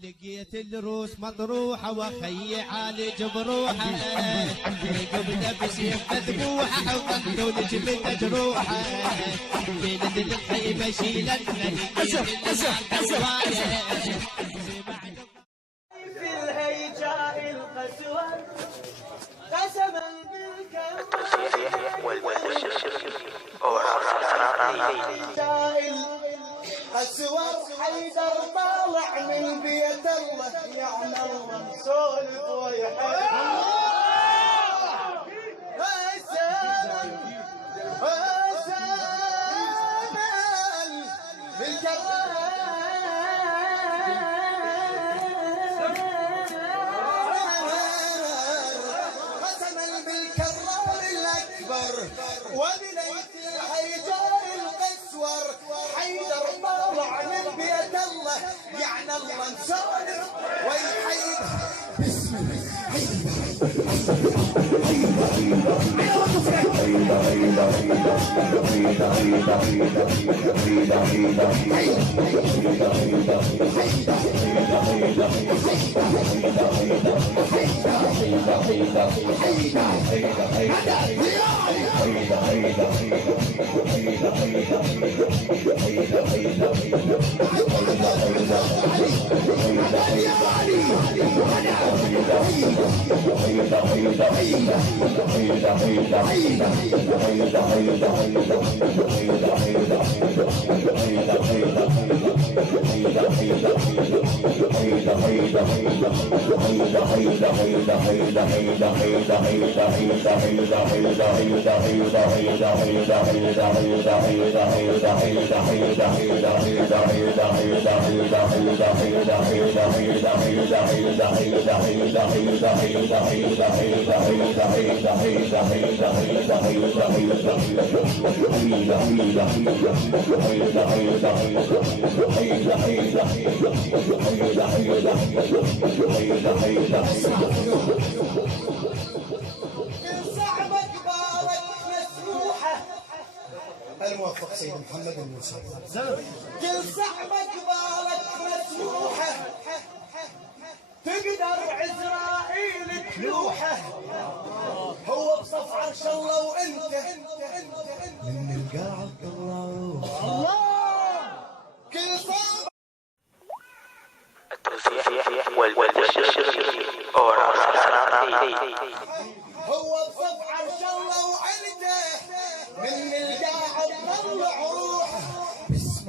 لقيت الروس مطروحة وخي عالج بروحه قبل بسيف مذبوحة وقتلوا نجمة جروحه بلد الخيمة شيلا في الهيجاء القسوة قسما السور حيدر طالع من بيت الله يعني الله مسولف ويحب قسما بالكرار الأكبر وبنيت الحيجار القسور حيدر طالع من بيت الله يعني الله مسولف ويحيد بسم الله الموفق سيد محمد الموسى كل صعبك بالك مسموحة تقدر عزرائيل تلوحه هو بصف عرش الله وانت من القاعد الله كل صعب التوزيع والشرير هو بصف عرش الله وانت من القاعد طلع روحه بسم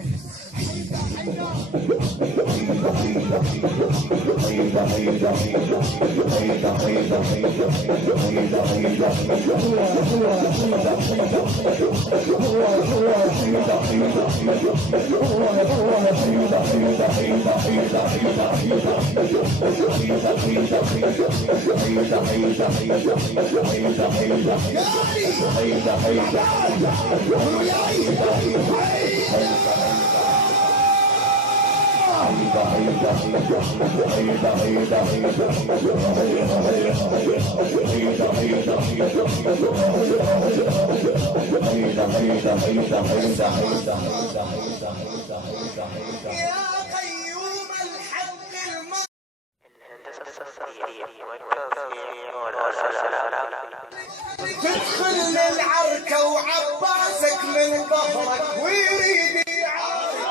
يا قيوم الحق تدخل للعركة وعباسك من ظهرك ويريد يعارك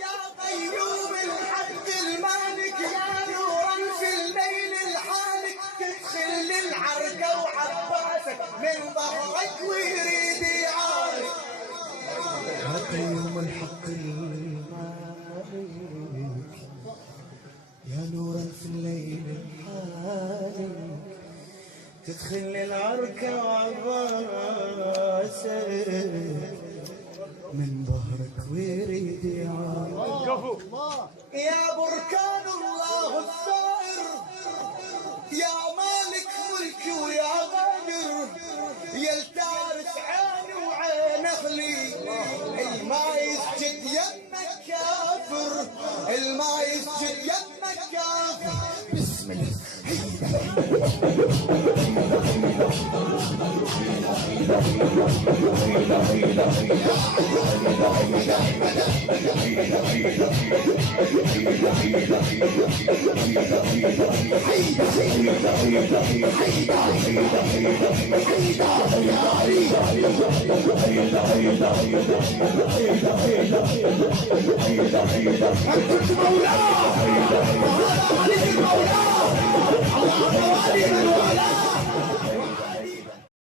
يا قيوم الحق المالك يا نورا في الليل الحالك تدخل للعركة وعباسك من ظهرك ويريد يعارك يا قيوم الحق المالك يا نورا في الليل الحالك تدخل العركة وعباسك من ظهرك ويريد يعارك يا بركان الله الثائر يا مالك ملك ويا غادر يا التارس عين وعين اخلي الما يسجد يمك كافر الما يسجد يمك كافر بسم الله أنت مولاي